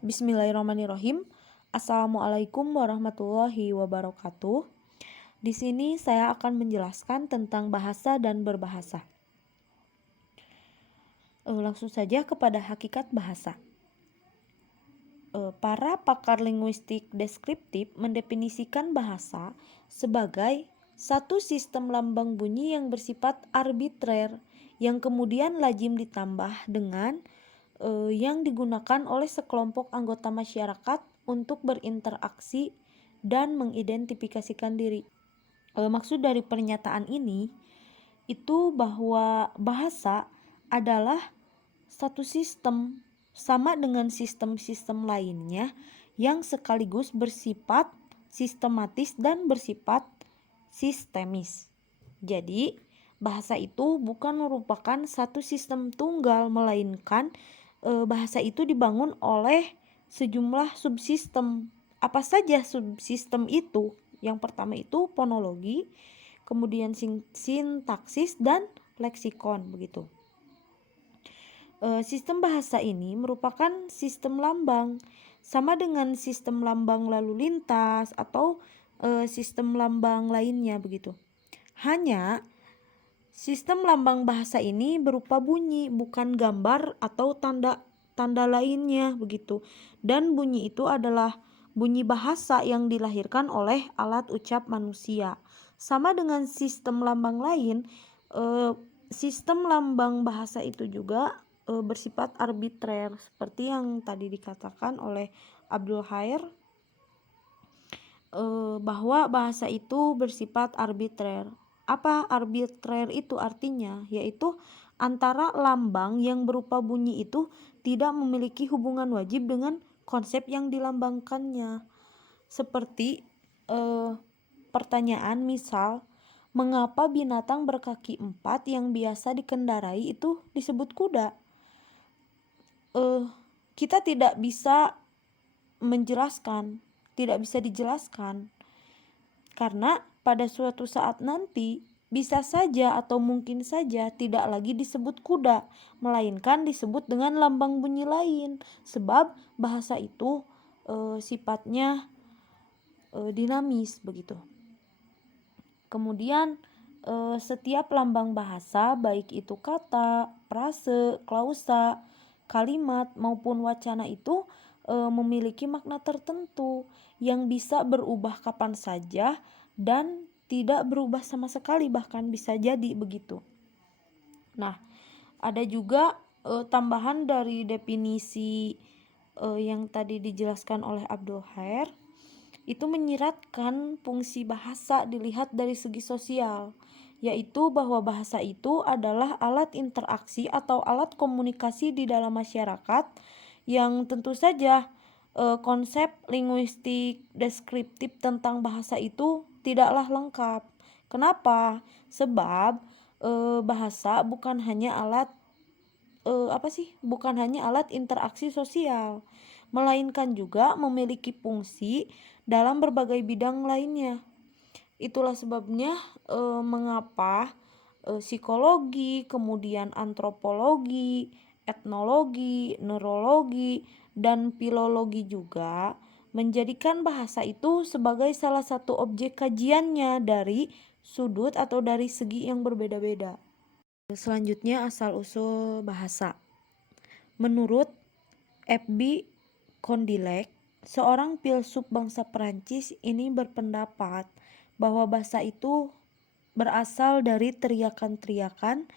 Bismillahirrahmanirrahim. Assalamualaikum warahmatullahi wabarakatuh. Di sini saya akan menjelaskan tentang bahasa dan berbahasa. Langsung saja kepada hakikat bahasa. Para pakar linguistik deskriptif mendefinisikan bahasa sebagai satu sistem lambang bunyi yang bersifat arbitrer yang kemudian lazim ditambah dengan yang digunakan oleh sekelompok anggota masyarakat untuk berinteraksi dan mengidentifikasikan diri. Maksud dari pernyataan ini itu bahwa bahasa adalah satu sistem sama dengan sistem-sistem lainnya yang sekaligus bersifat sistematis dan bersifat sistemis. Jadi, bahasa itu bukan merupakan satu sistem tunggal, melainkan bahasa itu dibangun oleh sejumlah subsistem. Apa saja subsistem itu? Yang pertama itu fonologi, kemudian sintaksis dan leksikon begitu. Sistem bahasa ini merupakan sistem lambang, sama dengan sistem lambang lalu lintas atau sistem lambang lainnya begitu. Hanya sistem lambang bahasa ini berupa bunyi, bukan gambar atau tanda lainnya begitu. Dan bunyi itu adalah bunyi bahasa yang dilahirkan oleh alat ucap manusia. Sama dengan sistem lambang lain, sistem lambang bahasa itu juga bersifat arbitrer seperti yang tadi dikatakan oleh Abdul Khair, bahwa bahasa itu bersifat arbitrer. Apa arbitrer itu artinya? Yaitu antara lambang yang berupa bunyi itu tidak memiliki hubungan wajib dengan konsep yang dilambangkannya. Seperti pertanyaan misal, mengapa binatang berkaki 4 yang biasa dikendarai itu disebut kuda? Kita tidak bisa menjelaskan, tidak bisa dijelaskan. Karena pada suatu saat nanti bisa saja atau mungkin saja tidak lagi disebut kuda, melainkan disebut dengan lambang bunyi lain. Sebab bahasa itu sifatnya dinamis begitu. Kemudian setiap lambang bahasa, baik itu kata, frase, klausa, kalimat maupun wacana itu memiliki makna tertentu yang bisa berubah kapan saja dan tidak berubah sama sekali, bahkan bisa jadi begitu. Nah, ada juga tambahan dari definisi yang tadi dijelaskan oleh Abdul Khair, itu menyiratkan fungsi bahasa dilihat dari segi sosial, yaitu bahwa bahasa itu adalah alat interaksi atau alat komunikasi di dalam masyarakat yang tentu saja konsep linguistik deskriptif tentang bahasa itu tidaklah lengkap. Kenapa? Sebab bahasa bukan hanya alat bukan hanya alat interaksi sosial, melainkan juga memiliki fungsi dalam berbagai bidang lainnya. Itulah sebabnya mengapa psikologi, kemudian antropologi, etnologi, neurologi, dan filologi juga menjadikan bahasa itu sebagai salah satu objek kajiannya dari sudut atau dari segi yang berbeda-beda. Selanjutnya, asal-usul bahasa. Menurut F.B. Condillac, seorang filsuf bangsa Perancis ini berpendapat bahwa bahasa itu berasal dari teriakan-teriakan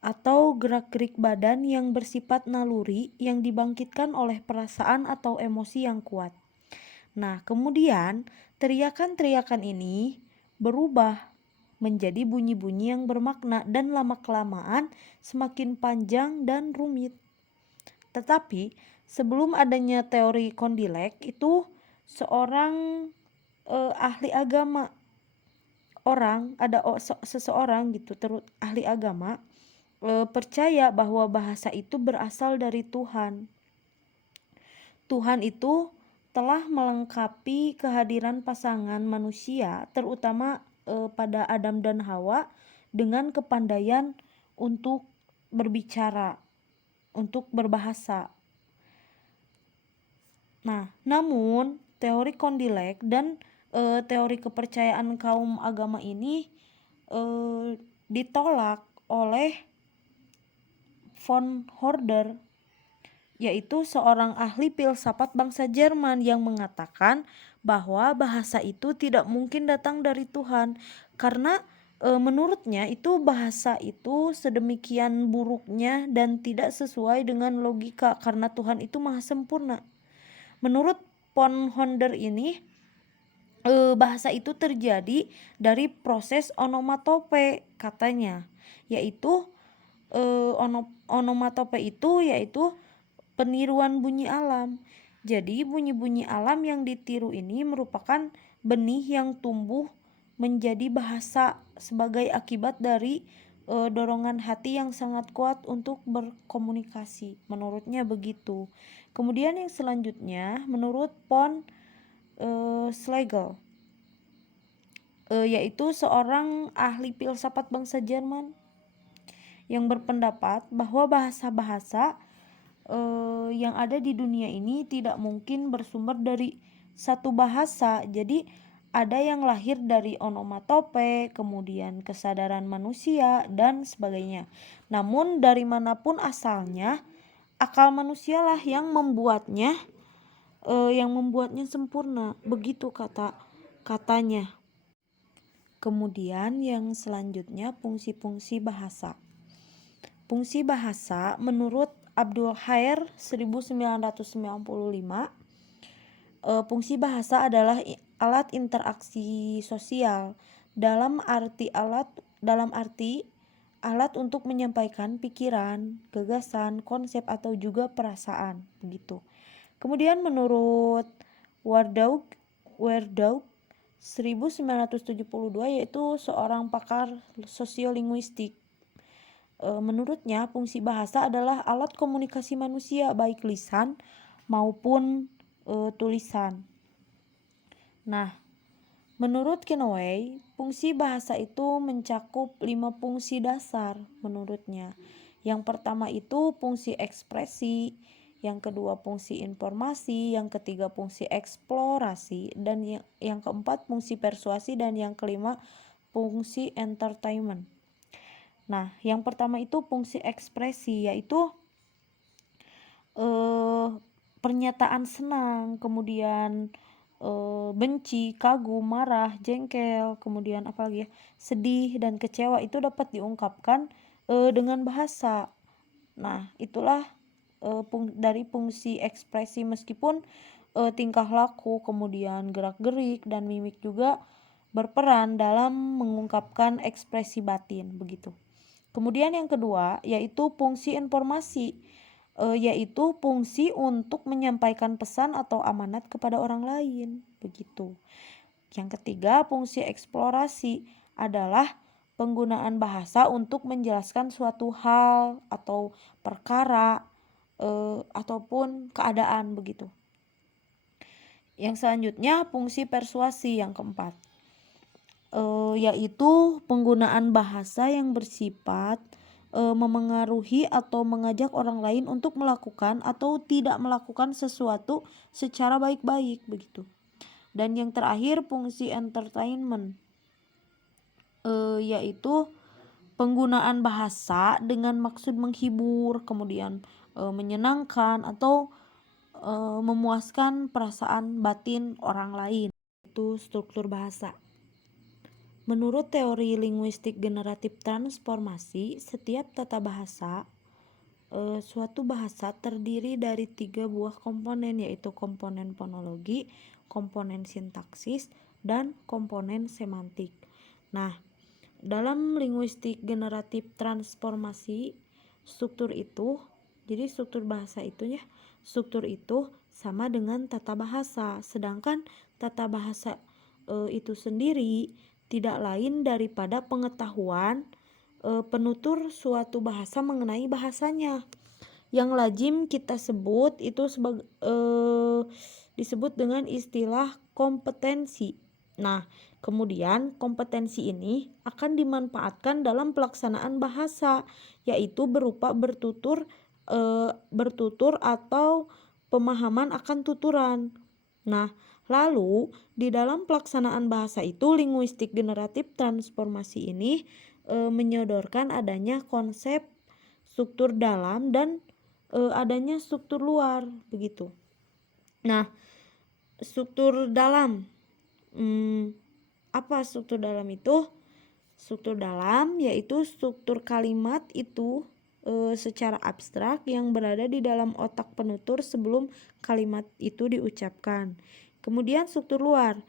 atau gerak-gerik badan yang bersifat naluri yang dibangkitkan oleh perasaan atau emosi yang kuat. Nah, kemudian teriakan-teriakan ini berubah menjadi bunyi-bunyi yang bermakna dan lama-kelamaan semakin panjang dan rumit. Tetapi sebelum adanya teori Condillac itu seorang ahli agama, seseorang gitu ahli agama percaya bahwa bahasa itu berasal dari Tuhan. Tuhan itu telah melengkapi kehadiran pasangan manusia, terutama pada Adam dan Hawa, dengan kepandaian untuk berbicara, untuk berbahasa. Nah, namun teori kondilek dan teori kepercayaan kaum agama ini ditolak oleh von Herder, yaitu seorang ahli filsafat bangsa Jerman yang mengatakan bahwa bahasa itu tidak mungkin datang dari Tuhan karena menurutnya itu bahasa itu sedemikian buruknya dan tidak sesuai dengan logika karena Tuhan itu maha sempurna. Menurut von Herder ini bahasa itu terjadi dari proses onomatope katanya, yaitu onomatope itu yaitu peniruan bunyi alam. Jadi bunyi-bunyi alam yang ditiru ini merupakan benih yang tumbuh menjadi bahasa sebagai akibat dari dorongan hati yang sangat kuat untuk berkomunikasi. Menurutnya begitu. Kemudian yang selanjutnya menurut von Schlegel, yaitu seorang ahli filsafat bangsa Jerman yang berpendapat bahwa bahasa-bahasa yang ada di dunia ini tidak mungkin bersumber dari satu bahasa. Jadi ada yang lahir dari onomatope, kemudian kesadaran manusia dan sebagainya. Namun dari manapun asalnya, akal manusialah yang membuatnya sempurna. Begitu katanya. Kemudian yang selanjutnya fungsi-fungsi bahasa. Fungsi bahasa menurut Abdul Khair 1995, fungsi bahasa adalah alat interaksi sosial dalam arti alat untuk menyampaikan pikiran, gagasan, konsep atau juga perasaan begitu. Kemudian menurut Wardauk 1972 yaitu seorang pakar sosiolinguistik. Menurutnya fungsi bahasa adalah alat komunikasi manusia baik lisan maupun tulisan. Nah, menurut Kenway, fungsi bahasa itu mencakup 5 fungsi dasar menurutnya. Yang pertama itu fungsi ekspresi, yang kedua fungsi informasi, yang ketiga fungsi eksplorasi, dan yang keempat fungsi persuasi, dan yang kelima fungsi entertainment. Nah, yang pertama itu fungsi ekspresi, yaitu pernyataan senang, kemudian benci, kagum, marah, jengkel, kemudian apalagi ya, sedih dan kecewa itu dapat diungkapkan dengan bahasa. Nah, itulah dari fungsi ekspresi, meskipun tingkah laku, kemudian gerak-gerik dan mimik juga berperan dalam mengungkapkan ekspresi batin begitu. Kemudian yang kedua yaitu fungsi informasi, yaitu fungsi untuk menyampaikan pesan atau amanat kepada orang lain begitu. Yang ketiga fungsi eksplorasi adalah penggunaan bahasa untuk menjelaskan suatu hal atau perkara ataupun keadaan begitu. Yang selanjutnya fungsi persuasi yang keempat, yaitu penggunaan bahasa yang bersifat memengaruhi atau mengajak orang lain untuk melakukan atau tidak melakukan sesuatu secara baik-baik begitu. Dan yang terakhir fungsi entertainment, yaitu penggunaan bahasa dengan maksud menghibur, kemudian menyenangkan atau memuaskan perasaan batin orang lain. Itu struktur bahasa. Menurut teori linguistik generatif transformasi, setiap tata bahasa, suatu bahasa terdiri dari 3 buah komponen, yaitu komponen fonologi, komponen sintaksis, dan komponen semantik. Nah, dalam linguistik generatif transformasi, struktur bahasa itu ya, struktur itu sama dengan tata bahasa, sedangkan tata bahasa itu sendiri tidak lain daripada pengetahuan penutur suatu bahasa mengenai bahasanya. Yang lazim kita sebut itu disebut dengan istilah kompetensi. Nah, kemudian kompetensi ini akan dimanfaatkan dalam pelaksanaan bahasa, yaitu berupa bertutur atau pemahaman akan tuturan. Nah, lalu di dalam pelaksanaan bahasa itu linguistik generatif transformasi ini menyodorkan adanya konsep struktur dalam dan adanya struktur luar begitu. Nah, struktur dalam apa struktur dalam itu? Struktur dalam yaitu struktur kalimat itu secara abstrak yang berada di dalam otak penutur sebelum kalimat itu diucapkan. Kemudian struktur luar.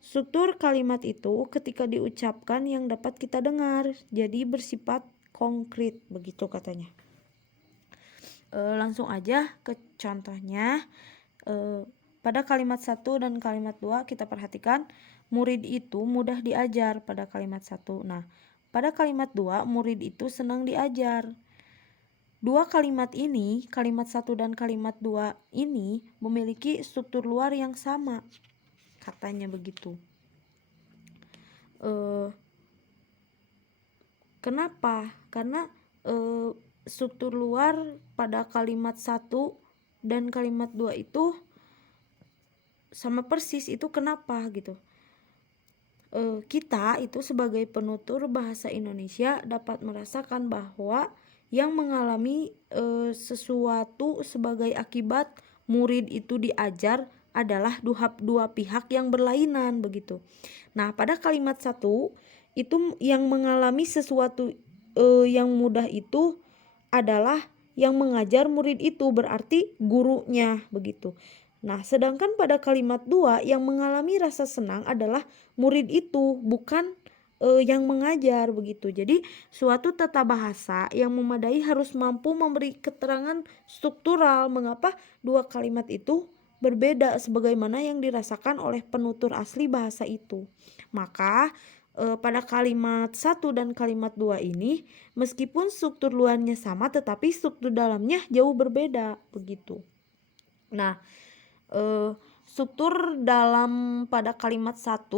Struktur kalimat itu ketika diucapkan yang dapat kita dengar, jadi bersifat konkret begitu katanya. Langsung aja ke contohnya. Pada kalimat 1 dan kalimat 2 kita perhatikan murid itu mudah diajar pada kalimat 1. Nah, pada kalimat 2 murid itu senang diajar. Dua kalimat ini, kalimat 1 dan kalimat 2 ini memiliki struktur luar yang sama. Katanya begitu. Kenapa? Karena struktur luar pada kalimat 1 dan kalimat 2 itu sama persis. Itu kenapa gitu? Kita itu sebagai penutur bahasa Indonesia dapat merasakan bahwa yang mengalami sesuatu sebagai akibat murid itu diajar adalah dua pihak yang berlainan begitu. Nah, pada kalimat 1 itu yang mengalami sesuatu yang mudah itu adalah yang mengajar murid itu, berarti gurunya begitu. Nah, sedangkan pada kalimat 2 yang mengalami rasa senang adalah murid itu, bukan yang mengajar begitu. Jadi suatu tata bahasa yang memadai harus mampu memberi keterangan struktural mengapa dua kalimat itu berbeda sebagaimana yang dirasakan oleh penutur asli bahasa itu. Maka pada kalimat 1 dan kalimat 2 ini meskipun struktur luarnya sama tetapi struktur dalamnya jauh berbeda begitu. Nah, struktur dalam pada kalimat 1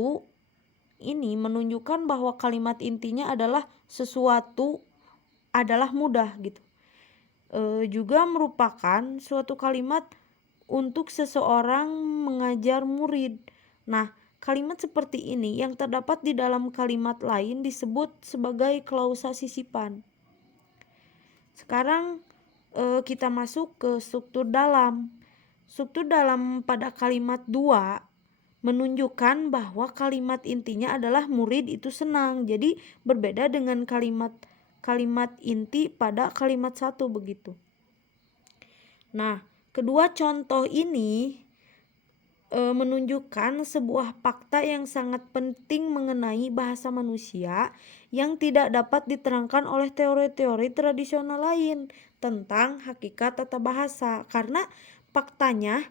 ini menunjukkan bahwa kalimat intinya adalah sesuatu adalah mudah gitu. Juga merupakan suatu kalimat untuk seseorang mengajar murid. Nah, kalimat seperti ini yang terdapat di dalam kalimat lain disebut sebagai klausa sisipan. Sekarang kita masuk ke struktur dalam. Struktur dalam pada kalimat 2 menunjukkan bahwa kalimat intinya adalah murid itu senang. Jadi berbeda dengan kalimat inti pada kalimat 1 begitu. Nah, kedua contoh ini menunjukkan sebuah fakta yang sangat penting mengenai bahasa manusia yang tidak dapat diterangkan oleh teori-teori tradisional lain tentang hakikat tata bahasa, karena faktanya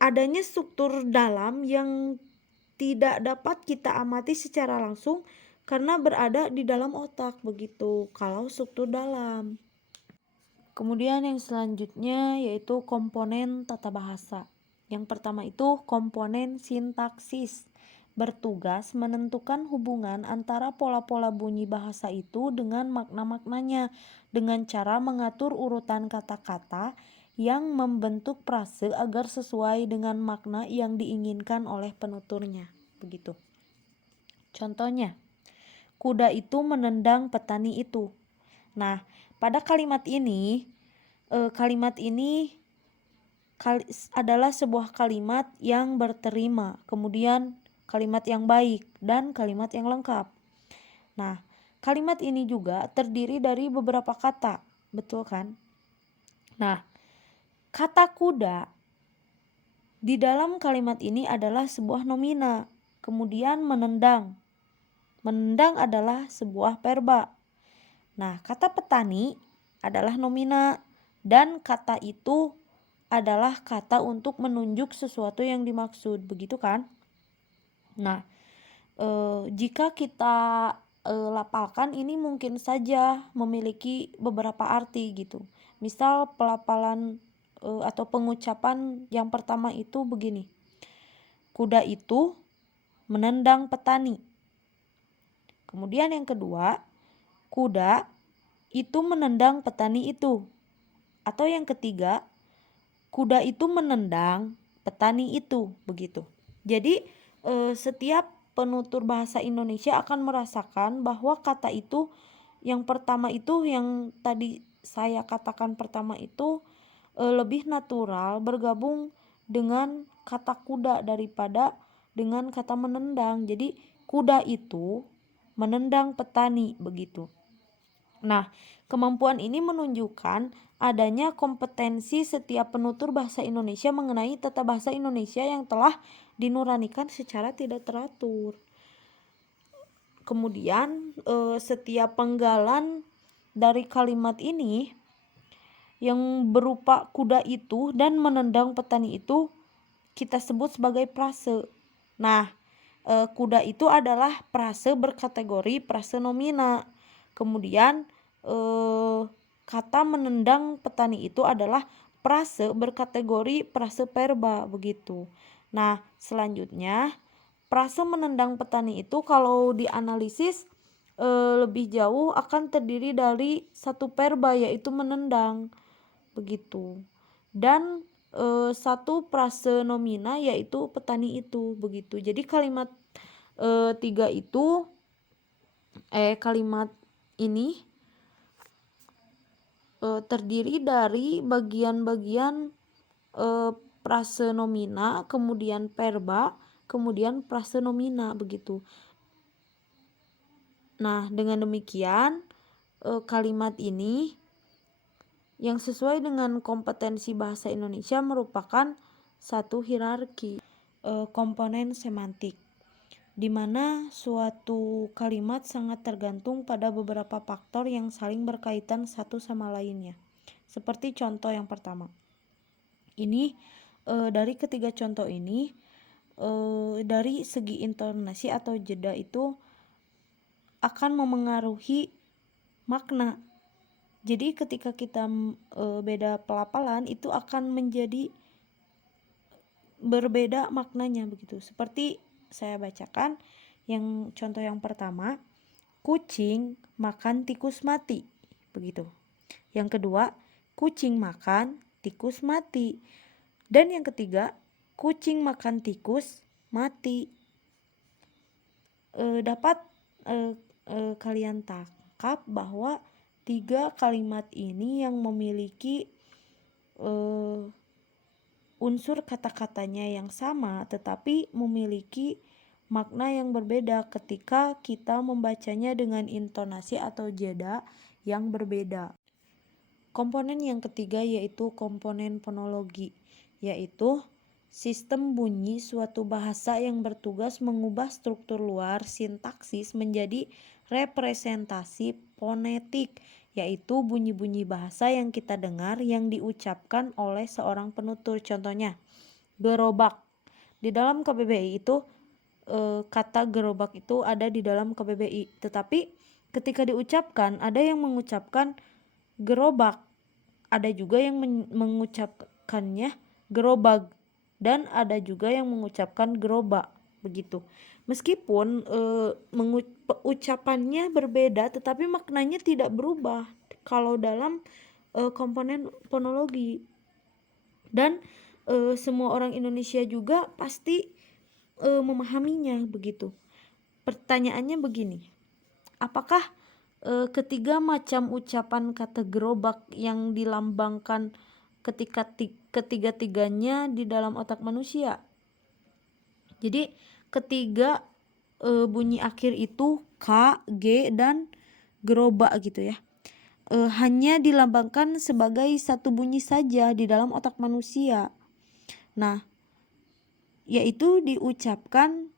adanya struktur dalam yang tidak dapat kita amati secara langsung karena berada di dalam otak begitu kalau struktur dalam. Kemudian yang selanjutnya yaitu komponen tata bahasa. Yang pertama itu komponen sintaksis, bertugas menentukan hubungan antara pola-pola bunyi bahasa itu dengan makna-maknanya dengan cara mengatur urutan kata-kata yang membentuk frase agar sesuai dengan makna yang diinginkan oleh penuturnya. Begitu. Contohnya, kuda itu menendang petani itu. Nah, pada kalimat ini adalah sebuah kalimat yang berterima, kemudian kalimat yang baik, dan kalimat yang lengkap. Nah, kalimat ini juga terdiri dari beberapa kata, betul kan? Nah, kata kuda di dalam kalimat ini adalah sebuah nomina. Kemudian menendang. Menendang adalah sebuah verba. Nah, kata petani adalah nomina dan kata itu adalah kata untuk menunjuk sesuatu yang dimaksud, begitu kan? Nah, jika kita lapalkan ini mungkin saja memiliki beberapa arti gitu. Misal pelapalan atau pengucapan yang pertama itu begini. Kuda itu menendang petani. Kemudian yang kedua, kuda itu menendang petani itu. Atau yang ketiga, kuda itu menendang petani itu, begitu. Jadi setiap penutur bahasa Indonesia akan merasakan bahwa kata itu yang pertama itu, yang tadi saya katakan pertama itu lebih natural bergabung dengan kata kuda daripada dengan kata menendang. Jadi kuda itu menendang petani, begitu. Nah, kemampuan ini menunjukkan adanya kompetensi setiap penutur bahasa Indonesia mengenai tata bahasa Indonesia yang telah dinuranikan secara tidak teratur. Kemudian setiap penggalan dari kalimat ini yang berupa kuda itu dan menendang petani itu kita sebut sebagai prase. Nah, kuda itu adalah prase berkategori prase nomina. Kemudian kata menendang petani itu adalah prase berkategori prase perba, begitu. Nah, selanjutnya prase menendang petani itu kalau dianalisis lebih jauh akan terdiri dari satu perba, yaitu menendang, begitu. Dan satu prase nomina, yaitu petani itu, begitu. Jadi kalimat tiga itu kalimat ini terdiri dari bagian-bagian prase nomina, kemudian perba, kemudian prase nomina, begitu. Nah, dengan demikian kalimat ini yang sesuai dengan kompetensi bahasa Indonesia merupakan satu hierarki komponen semantik, di mana suatu kalimat sangat tergantung pada beberapa faktor yang saling berkaitan satu sama lainnya. Seperti contoh yang pertama. Ini dari ketiga contoh ini dari segi intonasi atau jeda itu akan memengaruhi makna. Jadi ketika kita beda pelafalan itu akan menjadi berbeda maknanya, begitu. Seperti saya bacakan yang contoh yang pertama, kucing makan tikus mati, begitu. Yang kedua, kucing makan tikus mati. Dan yang ketiga, kucing makan tikus mati. Dapat kalian tangkap bahwa tiga kalimat ini yang memiliki unsur kata-katanya yang sama tetapi memiliki makna yang berbeda ketika kita membacanya dengan intonasi atau jeda yang berbeda. Komponen yang ketiga yaitu komponen fonologi, yaitu sistem bunyi suatu bahasa yang bertugas mengubah struktur luar sintaksis menjadi representasi fonetik, yaitu bunyi-bunyi bahasa yang kita dengar yang diucapkan oleh seorang penutur. Contohnya, gerobak. Di dalam KBBI itu kata gerobak itu ada di dalam KBBI, tetapi ketika diucapkan ada yang mengucapkan gerobak, ada juga yang mengucapkannya gerobag, dan ada juga yang mengucapkan gerobak, begitu. Meskipun ucapannya berbeda tetapi maknanya tidak berubah kalau dalam komponen fonologi. Dan semua orang Indonesia juga pasti memahaminya, begitu. Pertanyaannya begini, apakah ketiga macam ucapan kata gerobak yang dilambangkan ketiga-tiganya di dalam otak manusia? Jadi ketiga bunyi akhir itu K, G, dan gerobak gitu ya. Hanya dilambangkan sebagai satu bunyi saja di dalam otak manusia. Nah, yaitu diucapkan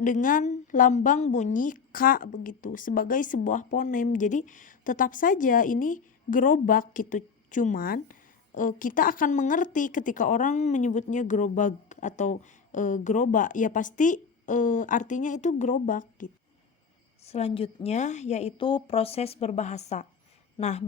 dengan lambang bunyi K, begitu, sebagai sebuah fonem. Jadi tetap saja ini gerobak gitu. Cuman kita akan mengerti ketika orang menyebutnya gerobak atau gerobak, ya pasti artinya itu gerobak gitu. Selanjutnya yaitu proses berbahasa. Nah,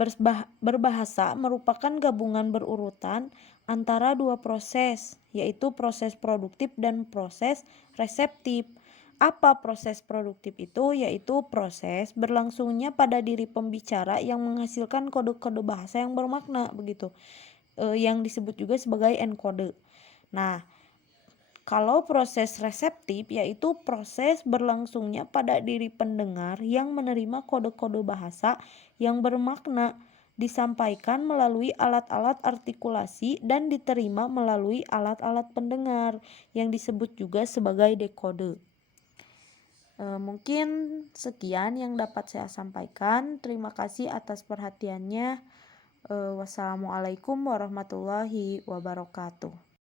berbahasa merupakan gabungan berurutan antara dua proses, yaitu proses produktif dan proses reseptif. Apa proses produktif itu? Yaitu proses berlangsungnya pada diri pembicara yang menghasilkan kode-kode bahasa yang bermakna, begitu. yang disebut juga sebagai enkode. Nah, kalau proses reseptif yaitu proses berlangsungnya pada diri pendengar yang menerima kode-kode bahasa yang bermakna disampaikan melalui alat-alat artikulasi dan diterima melalui alat-alat pendengar yang disebut juga sebagai dekode. Mungkin sekian yang dapat saya sampaikan. Terima kasih atas perhatiannya. Wassalamualaikum warahmatullahi wabarakatuh.